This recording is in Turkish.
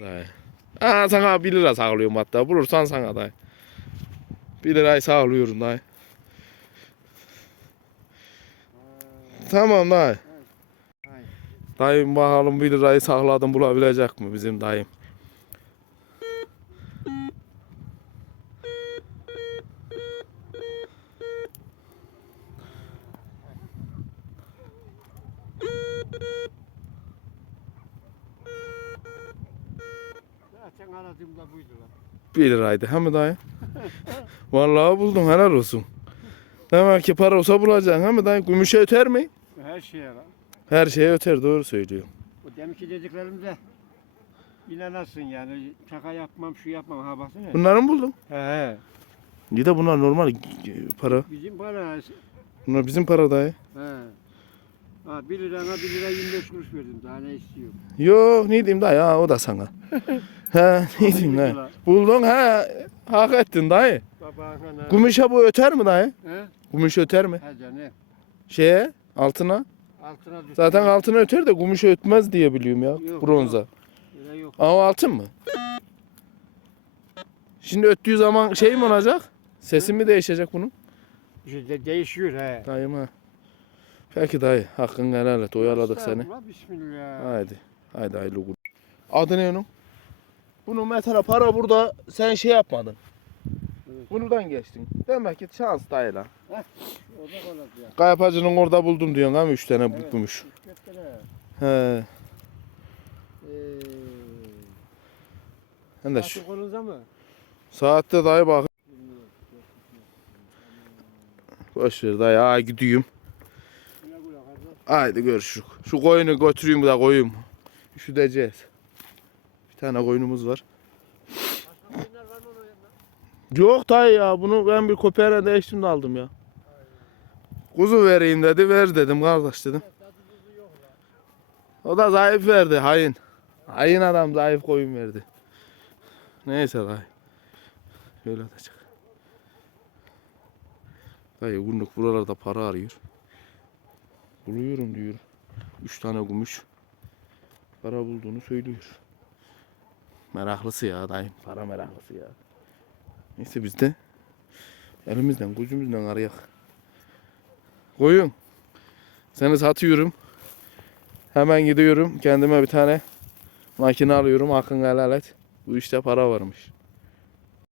Dayı. Aa, sana 1 lira sağlıyorum hatta. Bulursan sana dayı. 1 lirayı sağlıyorum dayı. Tamam dayı. Dayım bakalım 1 lirayı sakladım bulabilecek mi bizim dayım? Buydu lan. 1 liraydı he mi dayı? Vallahi buldum helal olsun. Demek ki para olsa bulacaksın he mi dayı? Gümüşe öter mi? Her şeye lan. Her şeye öter doğru söylüyor. O deminki dediklerimde inanasın yani. Şaka yapmam, şu yapmam. Ha baksana. Bunları mı buldun? He he. İyi de bunlar normal para. Bizim para. Bunlar bizim para dayı. He. Ha 1 lirana 1 lira 25 kuruş verdim. Daha ne istiyorum? Yo ne diyeyim dayı ha o da sana. he ne diyeyim dayı. Buldun ha hak ettin dayı. Babana. Gümüşe bu öter mi dayı? He? Gümüş öter mi? He canım. Şeye altına. Altına düştü. Zaten altına öter de gümüşe ötmez diye biliyorum ya Yok, bronza. Öyle yok. Ama o altın mı? Şimdi öttüğü zaman şey mi olacak? Sesi mi değişecek bunun? İşte de değişiyor he. Dayım ha. Peki dayı hakkın helal et oyaladık seni. Estağfurullah, Bismillah. Haydi. Haydi hayırlı uğurlu. Adı ne onun? Bunu mesela para burada sen şey yapmadın. Evet. Bundan geçtin. Demek ki şans dayı lan. Orada kalacak ya. Kayapacının orada buldum diyorsun ama 3 tane Evet. tane. He. Ee, Hem de şu. Mı? Saatte dayı bak. Bilmiyorum. Boş ver dayı. Ha gidiyorum. Haydi görüşürüz. Şu koyunu götüreyim da koyayım. Üşüdeceğiz. Bir tane koyunumuz var. Yok dayı ya bunu ben bir köpeğe değiştim de aldım ya. Kuzu vereyim dedi ver dedim kardeş dedim. O da zayıf verdi hain. Hain adam zayıf koyun verdi. Neyse dayı. Şöyle de çık. Dayı günlük buralarda para arıyor. Buluyorum diyor. Üç tane gümüş. Para bulduğunu söylüyor. Meraklısı ya dayım. Para meraklısı ya. Neyse biz de elimizden gözümüzden arayak. Koyun. Seni satıyorum. Hemen gidiyorum. Kendime bir tane makine alıyorum. Hakkın helal et. Bu işte para varmış.